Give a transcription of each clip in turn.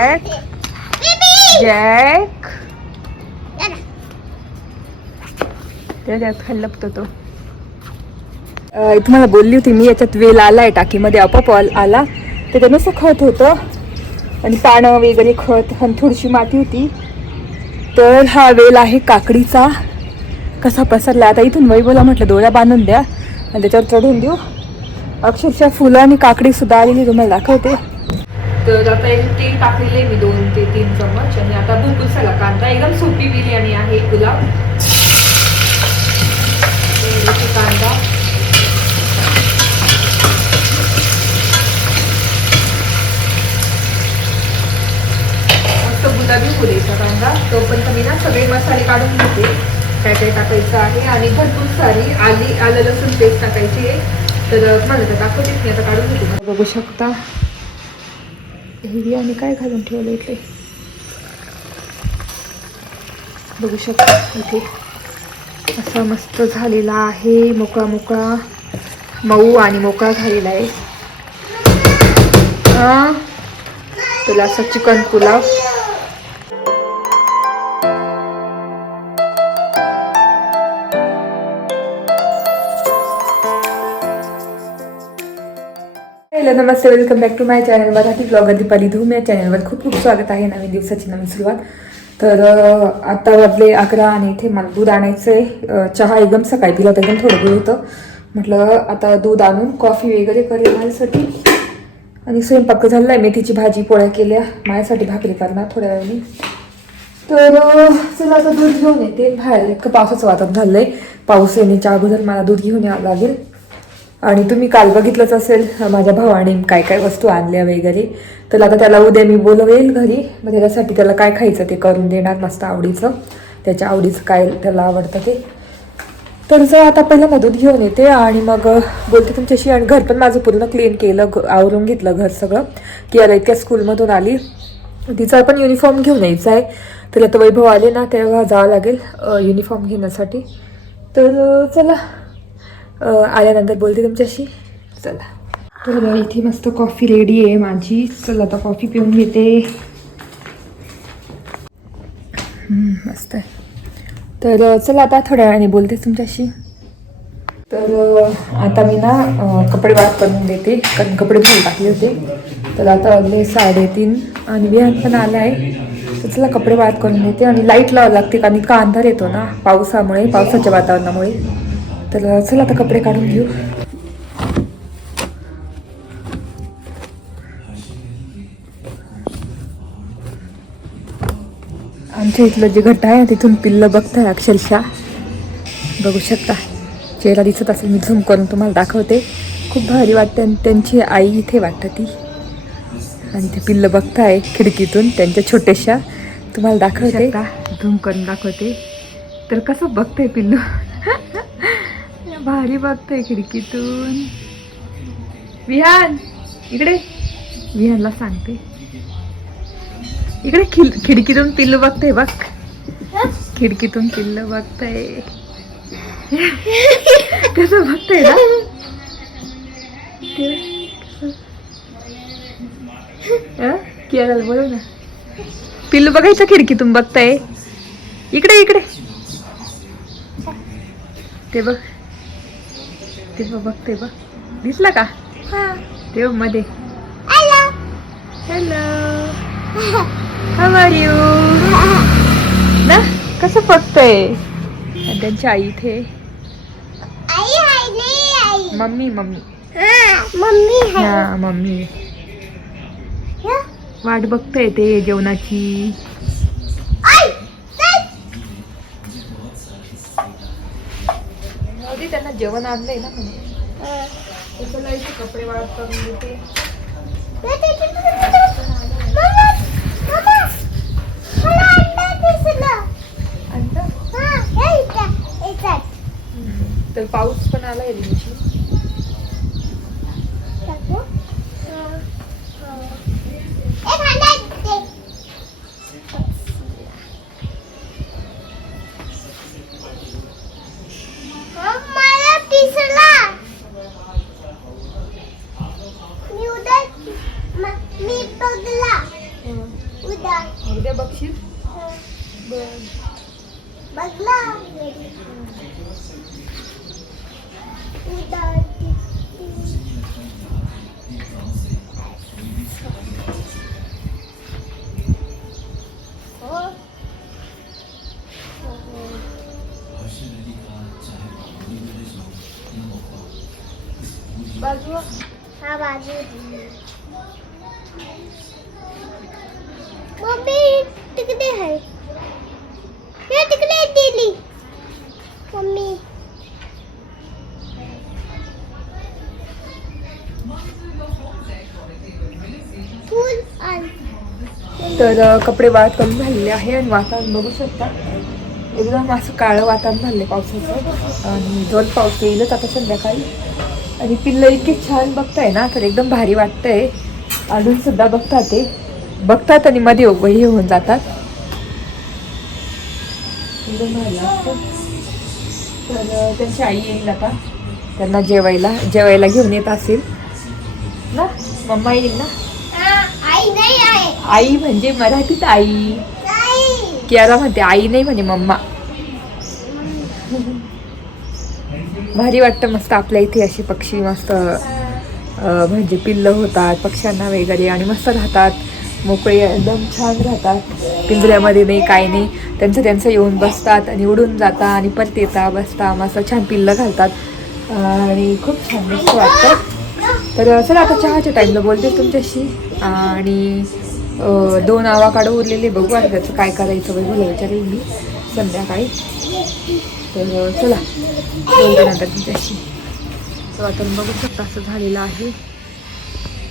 Jack jack त्याच्यात खाली लपतो तो. तुम्हाला बोलली होती मी याच्यात वेल आलाय टाकीमध्ये आपोआप आल- आला. तर त्यानं खत होतं. आणि पानं वगैरे खत आणि थोडीशी माती होती. तर हा वेल आहे काकडीचा. कसा पसरला आता इथून वैभवला म्हटलं डोळ्या बांधून द्या. आणि त्याच्यावर चढून देऊ. अक्षरशः फुलं आणि काकडी सुद्धा आलेली तुम्हाला दाखवते. तर आता एक तेल टाकलेले मी दोन ते तीन चम्मच आणि आता भरपूर सगळा कांदा एकदम सोपी बिर्याणी आहे गुलाब कांदा. मस्त गुलाबी फुलेचा कांदा. तोपर्यंत मी ना सगळे मसाले काढून घेते. काय काय टाकायचं आहे आणि भरपूर सारी आली आलं लसूण पेस्ट टाकायची आहे. तर मला तर दाखवतेच मी आता काढून घेते. बघू शकता. हे आणि काय घालून ठेवलं इथे बघू शकता इथे. असा मस्त झालेला आहे मोकळा मोकळा. मऊ आणि मोकळा झालेला आहे. तुला असा chicken pulao? Hello namaste welcome back to my channel Marathi blogger Deepali Dhoom या चॅनलवर खूप खूप स्वागत आहे. नवीन दिवसाची नवीन सुरुवात. तर आत्ता वाजले अकरा आणि इथे मला दूध आणायचं आहे चहा एकदम सकाळी पिला होता एकदम थोडं दूध होतं. म्हटलं आता दूध आणून कॉफी वगैरे करेल माझ्यासाठी. आणि स्वयंपाक झाला आहे मेथीची भाजी पोळ्या केल्या. माझ्यासाठी भाकरी करणार थोड्या वेळाने. तर चला आता दूध घेऊन येते. बाहेर इतकं पावसाचं वातावरण झालंय. पाऊस येण्याच्या अगोदर मला दूध घेऊन यावं लागेल. आणि तुम्ही काल बघितलंच असेल माझ्या भावाने काय काय वस्तू आणल्या वगैरे. तर आता त्याला उद्या मी बोलवेल घरी. मग त्याच्यासाठी त्याला काय खायचं ते करून देणार मस्त आवडीचं. त्याच्या आवडीचं काय त्याला आवडतं ते. तर जर आता पहिलं मदत घेऊन येते आणि मग बोलते तुमच्याशी. आणि घर पण माझं पूर्ण क्लीन केलं ग- आवरून घेतलं घर सगळं. की आता इतक्या स्कूलमधून आली. तिचा पण युनिफॉर्म घेऊन यायचा आहे. तर आता वैभव आले ना तेव्हा जावं लागेल युनिफॉर्म घेण्यासाठी. तर चला. आल्यानंतर बोलते तुमच्याशी. चला. तर इथे मस्त कॉफी रेडी आहे माझी. चला आता कॉफी पिऊन घेते. मस्त आहे. तर चला आता थोड्या वेळाने बोलते तुमच्याशी. तर आता मी ना कपडे वाळत करून देते. कारण कपडे धुवून टाकले होते. तर आता वाजले साडेतीन आणि विहान पण आला आहे. तर चला कपडे वाळत करून देते. आणि लाइट लावावं लागते कारण इतका अंधार येतो ना पावसामुळे पावसाच्या वातावरणामुळे. तर चला आता कपडे काढून घेऊ. आमच्या इथलं जे घट्ट आहे तिथून पिल्लं बघताय अक्षरशः. बघू शकता. चेहरा दिसत असेल मी झूम करून तुम्हाला दाखवते. खूप भारी वाटते आणि त्यांची आई इथे वाटतं. ती आणि ते पिल्लं बघताय खिडकीतून त्यांच्या छोट्याशा. तुम्हाला दाखवते. झूम करून दाखवते. तर कसं बघतंय पिल्लू? भारी बघतोय खिडकीतून. विहान इकडे. विहानला सांगते. इकडे खिल खिडकीतून पिल्लू बघते बघ. खिडकीतून पिल्लू बघताय. कस बघताय ना? केरळ बोलू ना. पिल्लू बघायचं खिडकीतून बघताय. इकडे इकडे. ते बघ. ते बघ बघते बघ. दिसला का? ते मध्ये. हॅलो हाव आर यू ना? कसं बघतंय? त्यांची आई इथे. Mummy mummy. हा मम्मी हा मम्मी? वाट बघतोय ते जेवणाची आई चल. नव्हती त्यांना जेवण आणलंय ना म्हणे इथे कपडे वाळत करून देते. तर पाऊस पण आलाय दिवशी. टाकू? हा, हा. एक अंडा दे. हा, मला दिसला मी उद्या म- मी बघला उद्या उद्या बघशील बघला उद्या हो बाजू हा बाजू मम्मी तिकडे आहे. हे तिकडे दिली मम्मी. तर कपडे वाळत कमी झालेले आहे आणि वातावरण बघू शकता. एकदम असं काळं वातावरण झालं पावसाचं. आणि दोन पाऊस येईलच आता संध्याकाळी. आणि पिल्लं इतके छान बघताय ना तर एकदम भारी वाटतंय. अजून सुद्धा बघतात ते. बघतात आणि मध्ये उ- हे होऊन जातात. तर त्यांची आई येईल आता. त्यांना जेवायला जेवायला घेऊन येत असेल. ना? मम्मा येईल ना? आई नाही आहे. आई म्हणजे मराठीत आई. नाही कियारा म्हणते आई नाही म्हणे मम्मा. भारी वाटतं मस्त आपल्या इथे अशी पक्षी मस्त म्हणजे पिल्लं होतात पक्ष्यांना वगैरे आणि मस्त राहतात. मोकळे एकदम छान राहतात. पिंजऱ्यामध्ये नाही काही नाही. त्यांचं त्यांचं येऊन बसतात आणि उडून जातात आणि परत येतात बसता मस्त छान पिल्लं घालतात. आणि खूप छान मस्त वाटतं. तर चला आता चहाच्या टाईमला बोलते तुमच्याशी. आणि दोन आवाकाडं उरलेले बघू आता त्याचं काय करायचं बघू विचारेल मी संध्याकाळी. तर चला बोलते नंतर तुमच्याशी. तर वातावरण बघू शकता असं झालेलं आहे.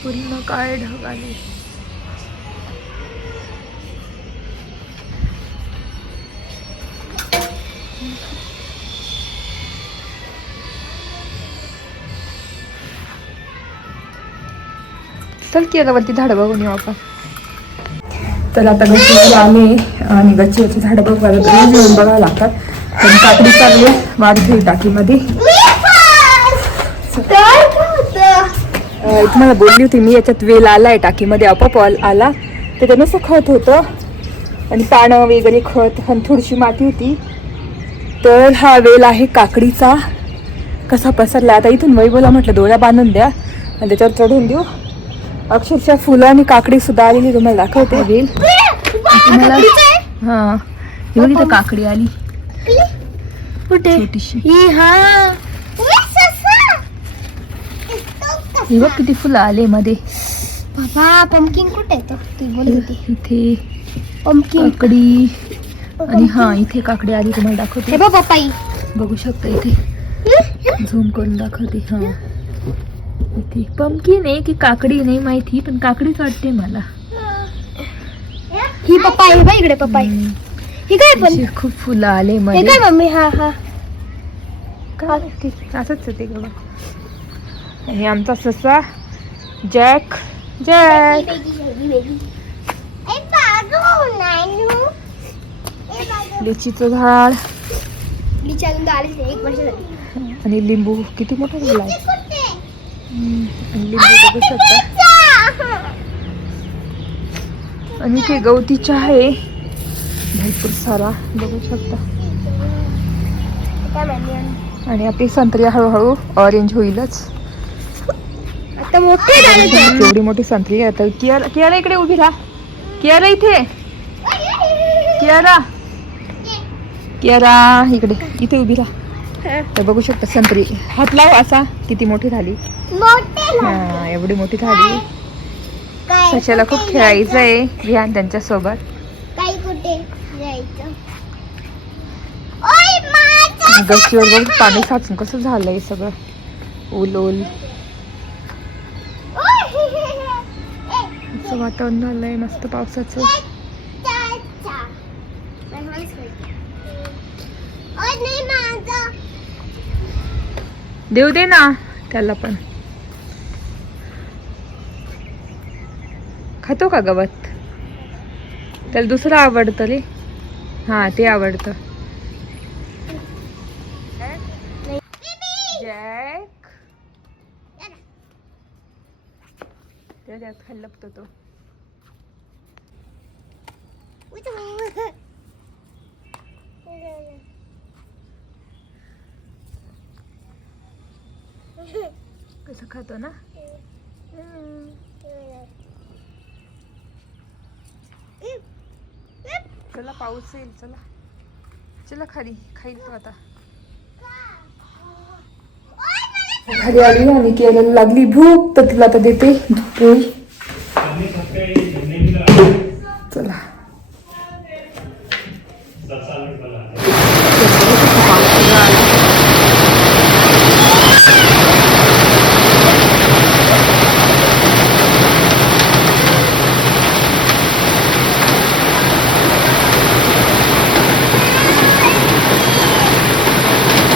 पूर्ण काय ढग चल की आता वरती झाडं बघून येऊ आपण. तर आता गच्ची आम्ही आणि गच्चीवरची झाडं बघायला रोज येऊन बघावं लागतात. पण काकडी चालली आहे वाढते टाकीमध्ये. तुम्हाला बोलली होती मी याच्यात वेल आलाय टाकीमध्ये आपोआप आला त्याच्यात नुसतं खत होतं. आणि पानं वगैरे खत आणि थोडीशी माती होती. तर हा वेल आहे काकडीचा. कसा पसरला आता इथून वैभवला म्हटलं दोऱ्या बांधून द्या. आणि त्याच्यावर चढून देऊ. अक्षरशः फुलं आणि काकडी सुद्धा आलेली तुम्हाला दाखवते. वेल तुम्हाला? हा. ही बघ इथं काकडी आली. कुठे? छोटीशी. ही बघ किती फुलं आले मध्ये. बाबा कुठे आहे तो? ती बोलत होती. इथे. काकडी. आणि हा इथे काकडी आली तुम्हाला दाखवते. हे बघ पप्पाई. बघू शकता इथे. झूम करून दाखवते हा. इथे पंपकिन आहे की काकडी नाही माहिती पण काकडीच वाटते मला. ही पप्पाई हे बघ इकडे हम्म. ही काय पण? अशी खूप फुलं आले हे मध्ये. काय मम्मी? हा हा. काय माहिती? असंच आहे ते गं बघ. हे आमचा ससा जॅक जॅक. लिचीचं झाड. एक वर्ष झाली. आणि लिंबू किती मोठा झाला? आहे लिंबू बघू शकता. आणि ते गवती चहा आहे. भरपूर सारा बघू शकता. आणि- आपली संत्री हळूहळू ऑरेंज होईलच. आता मोठे. तेवढी मोठी संत्री आहे. आता कियारा कियारा इकडे उभी राहा. कियारा इथे. कियारा कियारा इकडे. इथे उभी राहा. तर बघू शकता संत्री. हात लाव असा किती मोठी झाली. हा एवढी मोठी झाली सशाला खूप खेळायचं? आहे विहान त्यांच्यासोबत कुठे गच्चीवर बघ पाणी साचून कसं झालंय सगळं. ओल ओल वातावरण झालंय मस्त पावसाचं. देऊ दे ना. त्याला पण. खातो का गवत? त्याला दुसरं आवडतं रे हा ते आवडतं. जॅक. त्याच्यात खाल्लपतो तो. कसं खातो ना? चला पाऊस येईल चला. चला खाली खाईल तो आता. खाली आली आणि केला लागली भूक तर तिला आता देते. पोळी चला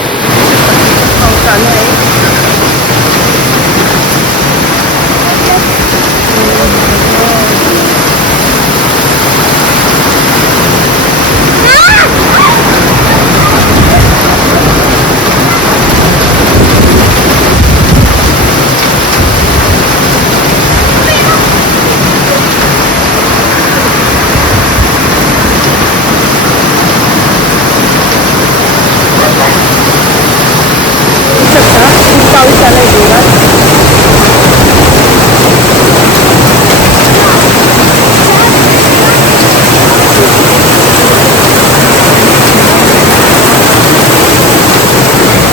पाऊस चालू आहे शकता खूप पाऊस आलाय जोरात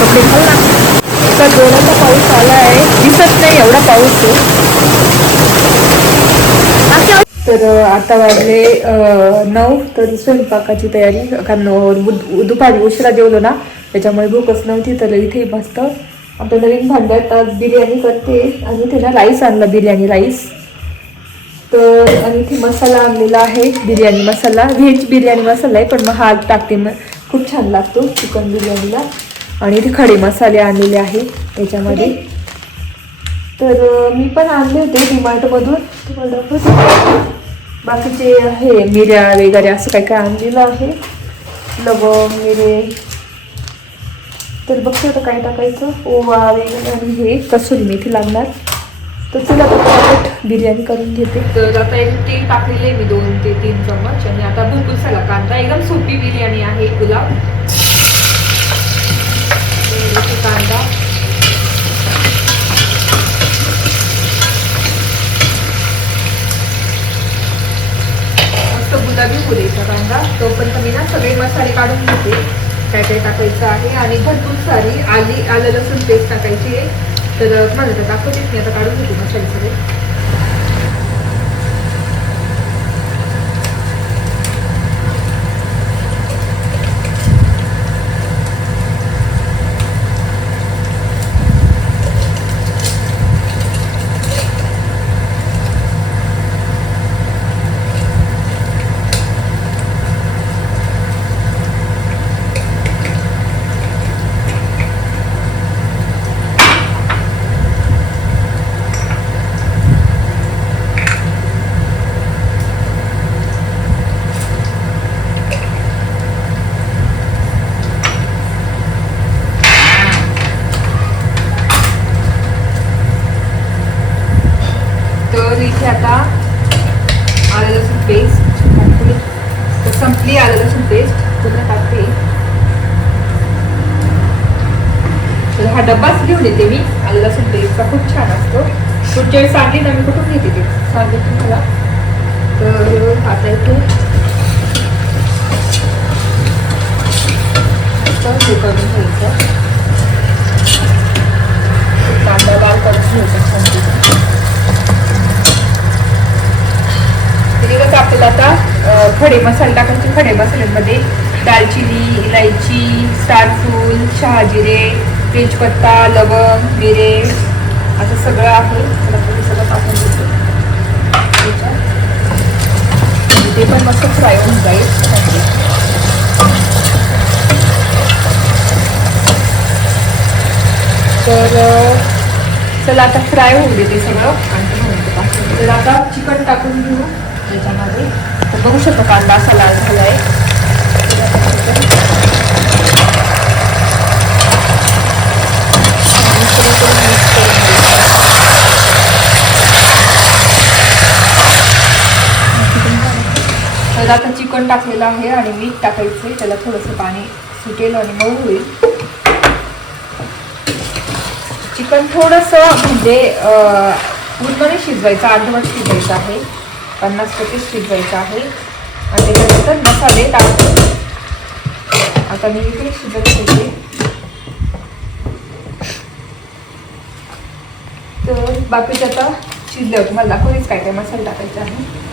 कपडे घाल ना. इतका जोराचा पाऊस आला आहे दिसत नाही एवढा पाऊस आहे तर आता वाजले नऊ. तर स्वयंपाकाची तयारी. कारण दुपारी उशिरा जेवलो ना त्याच्यामुळे भूकच नव्हती. तर इथे मस्त आपल्या नवीन भांड्यात आज बिर्याणी करते. आणि इथे ना राईस आणला बिर्याणी राईस. तर आणि इथे मसाला आणलेला आहे बिर्याणी मसाला. व्हेज बिर्याणी मसाला आहे पण मग हा टाकते. मग खूप छान लागतो चिकन बिर्याणीला. आणि इथे खडे मसाले आणलेले आहे त्याच्यामध्ये. तर मी पण आणले होते डीमार्टमधून तुम्हाला बाकीचे हे मिऱ्या वगैरे असं काय काय आणलेलं आहे. लवंग मिरे. तर बघते आता काय टाकायचं. ओवा वगैरे आणि हे कसुरी मेथी लागणार. तर चला पटापट बिर्याणी करून घेते. तर आता एक तेल टाकलेले मी दोन ते तीन चम्मच आणि आता भरपूर सगळा कांदा एकदम सोपी बिर्याणी आहे गुलाब. कांदा. मस्त कांदा तोपर्यंत मी ना सगळे मसाले काढून घेते. काय काय टाकायचं आहे आणि भरपूर सारी आली आलं लसूण पेस्ट टाकायची आहे. तर तुम्हाला तर दाखवतेच मी आता काढून घेते मसाले सगळे तर इथे आता आलं लसूण पेस्ट टाकते तर संपली आलं लसूण पेस्ट पूर्ण टाकते तर हा कुठून घेऊन येते मी? आलं लसूण पेस्टचा खूप छान असतो. पुढच्या वेळेस सांगली ना मी कुठून घेते ते. सांगते तुम्हाला. तर आता इथे करून घ्यायचं. कांदा लाल करून घ्यायचा छान आपल्याला आता खडे मसाले टाकायचे खडे मसाल्यांमध्ये दालचिनी इलायची सारफूल शहाजिरे तेजपत्ता लवंग मिरे असं सगळं आहे. सगळं टाकून देतो ते पण मस्त फ्राय होऊन जाईल. तर चला आता फ्राय होऊ देते सगळं. आणि ते सगळं आणखी तर आता चिकन टाकून घेऊ त्याच्यामध्ये. तर बघू शकतो कांदा असा लाल झाला आहे तर आता चिकन आणि सगळं करून mix करून घ्यायचं. चिकन टाकायचं. तर आता चिकन टाकलेलं आहे आणि मीठ टाकायचं आहे. त्याला थोडंसं पाणी सुटेल आणि मऊ होईल. चिकन थोडंसं म्हणजे पूर्णपणे शिजवायचं अर्धवट शिजवायचं आहे. पन्नास टक्के शिजवायचं आहे. आणि त्याच्यानंतर मसाले टाकतो. आता मी इकडे शिजत ठेवते. तर बाकीचं आता शिजलं. तुम्हाला दाखवलीच काय काय मसाले टाकायचे आहे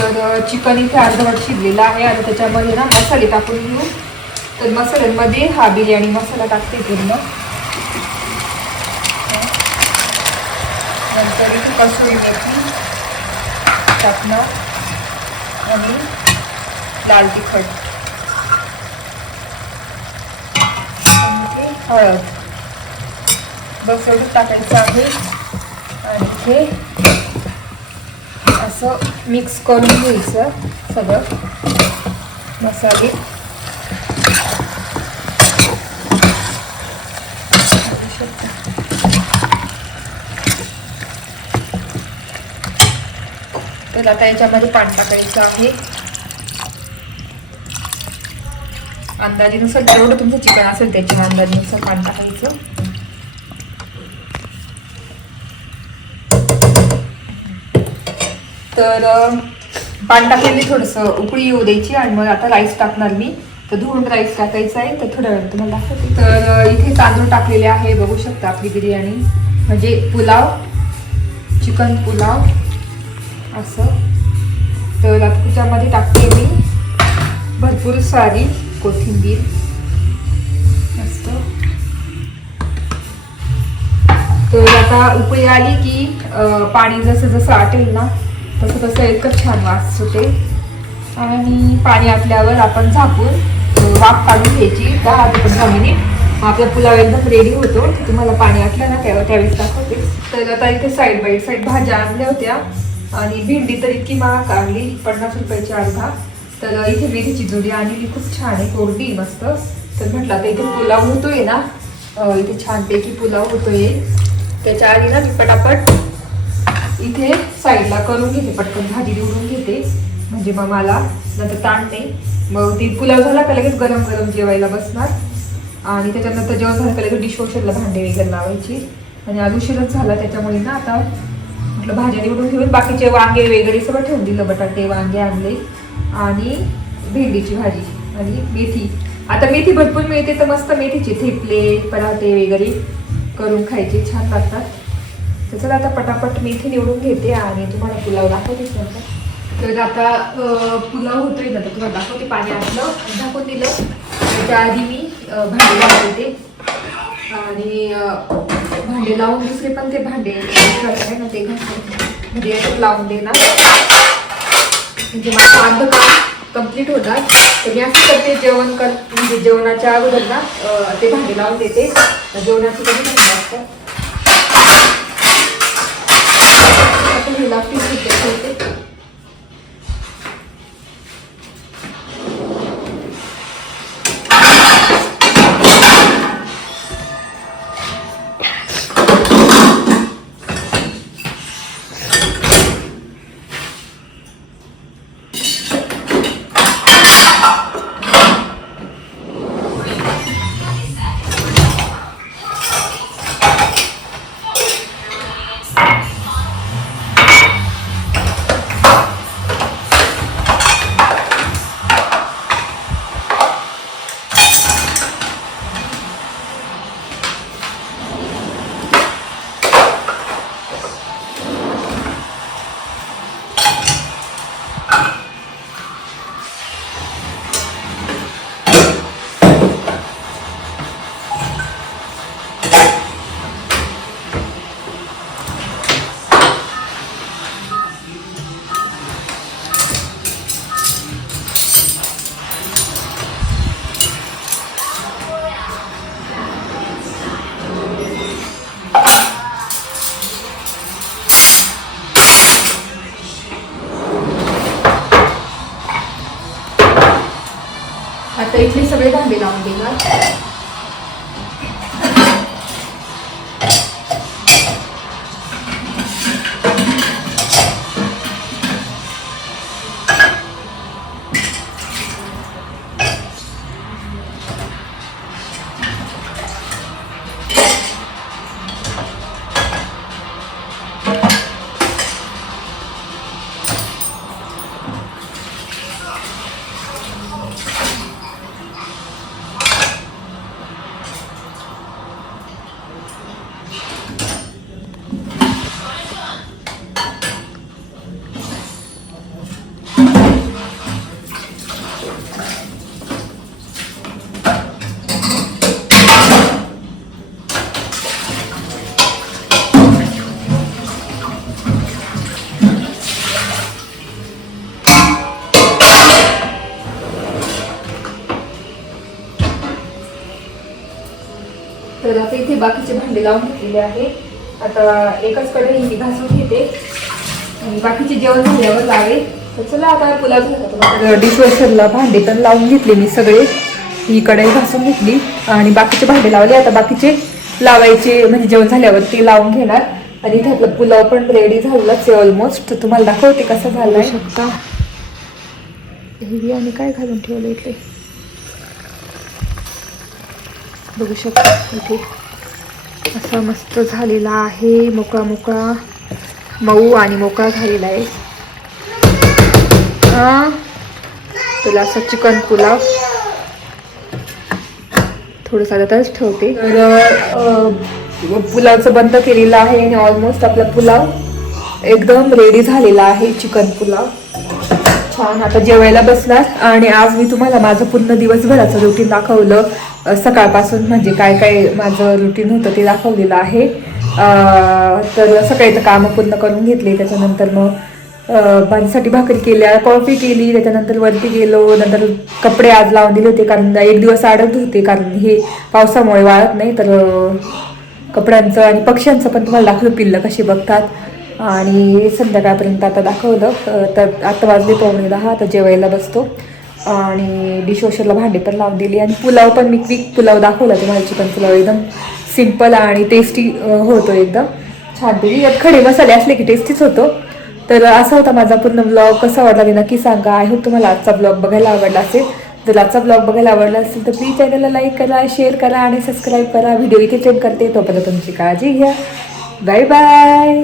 तर चिकन इथे अर्धवट शिजलेलं आहे आणि त्याच्यामध्ये ना मसाले टाकून घेऊ. तर मसाल्यांमध्ये हा बिर्याणी मसाला टाकते पूर्ण. नंतर इथे कसुरी मेथी टाकणार आणि लाल तिखट. आणि हळद. बस एवढं टाकायचं आहे. आणि इथे असं मिक्स करून घ्यायचं सगळं. मसाले. तर आता याच्यामध्ये पाणी टाकायचं आहे. अंदाजेनुसार जेवढं तुमचं चिकन असेल त्याच्या अंदाजीनुसार पाणी टाकायचं. तर पान पाणी टाकलेली थोडंसं उकळी येऊ द्यायची आणि मग आता राईस टाकणार मी. तर धुवून राईस टाकायचं आहे. तर थोड्या वेळ तुम्हाला दाखवते. तर इथे तांदूळ टाकलेले आहे. बघू शकता आपली बिर्याणी. म्हणजे पुलाव चिकन पुलाव असं. तर आता त्याच्यामध्ये टाकते मी भरपूर सारी कोथिंबीर. असं तर आता उकळी आली की पाणी जसं जसं आटेल ना तसं तसं एकच छान वास सुटे आणि पाणी आटल्यावर आपण झाकून वाफ काढून घ्यायची. दहा ते पंधरा मिनिट. मग आपला पुलाव एकदम रेडी होतो. तुम्हाला पाणी आटलं ना त्यावर त्यावेळेस दाखवते. तर आता इथे साईड बाय साईड भाज्या आणल्या होत्या. आणि भेंडी तर इतकी महाग आणली पन्नास रुपयाची अर्धा. तर इथे मेथीची जुडी आणलेली खूप छान आहे कोरडी मस्त. तर म्हटलं आता इथे पुलाव होतोय ना. इथे छानपैकी पुलाव होतोय. त्याच्या आधी ना मी पटापट इथे साईडला करून घेते पटकन भाजी निवडून घेते. म्हणजे मग मला नंतर ताण नाही मग ती पुलाव झाला का लगेच गरम गरम जेवायला बसणार. आणि त्याच्यानंतर जेवण झालं का लगेच डिशवॉशरला भांडे वगैरे लावायची. आणि आज उशीरच झाला त्याच्यामुळे ना आता म्हटलं भाज्या निवडून घेऊन बाकीचे वांगे वगैरे सगळं ठेवून दिलं बटाटे वांगे आणले. आणि भेंडीची भाजी आणि मेथी. आता मेथी भरपूर मिळते तर मस्त मेथीचे थेपले पराठे वगैरे करून खायचे छान लागतात. चला आता पटापट मेथी निवडून घेते आणि तुम्हाला पुलाव दाखवते नंतर तर आता पुलाव होतोय ना तर तुम्हाला दाखवते पाणी आणलं दाखवून दिलं. त्याच्या आधी मी भांडे लावते आणि भांडे लावून दुसरे पण ते भांडे आहे ना ते घासून म्हणजे लावून देणार. म्हणजे माझं अर्ध काम कंप्लीट होतात तर मी असं करते जेवण कर म्हणजे जेवणाच्या अगोदर ना ते भांडे लावून देते. जेवणाची कधी भांडे असतात आता इथले सगळे धाबे लावून घेणार. बाकीचे भांडे लावून घेतलेले आहे. आता एकच कडे ही घासून घेते. आणि बाकीचे जेवण झाल्यावर लावे तर चला आता पुलाव झाला डिशवॉशरला भांडे तर लावून घेतले मी सगळे. ही कढई घासून घेतली. आणि बाकीचे भांडे लावले. आता बाकीचे लावायचे म्हणजे जेवण झाल्यावर ते लावून घेणार. आणि इथे आपला पुलाव पण रेडी झालेलाच आहे ऑलमोस्ट तुम्हाला दाखवते कसा झालाय. शकता. हे आणि काय घालून ठेवलं इथे? बघू शकता इथे. असा मस्त झालेला आहे. मोकळा मोकळा. मऊ आणि मोकळा झालेला आहे. तुला असा चिकन पुलाव. थोडंसं आता ठेवते. तर पुलावचं बंद केलेलं आहे आणि ऑलमोस्ट आपला पुलाव एकदम रेडी झालेला आहे चिकन पुलाव. छान आता जेवायला बसलात आणि आज मी तुम्हाला माझं पूर्ण दिवसभराचं रुटीन दाखवलं. सकाळपासून म्हणजे काय काय माझं रुटीन होतं ते दाखवलेलं आहे. अ, तर सकाळीचं कामं पूर्ण करून घेतली. त्याच्यानंतर मग भाजीसाठी भाकरी केल्या कॉफी केली त्याच्यानंतर वरती गेलो नंतर कपडे आज लावून दिले होते कारण एक दिवस अडत होते कारण हे पावसामुळे वाळत नाही. तर कपड्यांचं आणि पक्ष्यांचं पण तुम्हाला दाखवलं पिल्लं कशी बघतात. आणि संध्याकाळपर्यंत आता दाखवलं. तर आता वाजले पावणे दहा आता जेवायला बसतो. आणि डिशवॉशरला भांडे पण लावून दिली. आणि पुलाव पण मी क्विक पुलाव दाखवला तुम्हाला चिकन पुलाव एकदम सिंपल आणि टेस्टी होतो एकदम. छानपैकी यात खडे मसाले असले की टेस्टीच होतो. तर असा होता माझा पूर्ण ब्लॉग कसा वाटला ते नक्की सांगा. आय होप तुम्हाला आजचा ब्लॉग बघायला आवडला असेल. जर आजचा ब्लॉग बघायला आवडला असेल तर प्लीज चॅनलला लाईक करा शेअर करा आणि सबस्क्राईब करा. व्हिडिओ इथे सेंड करते. तोपर्यंत तुमची काळजी घ्या. Bye bye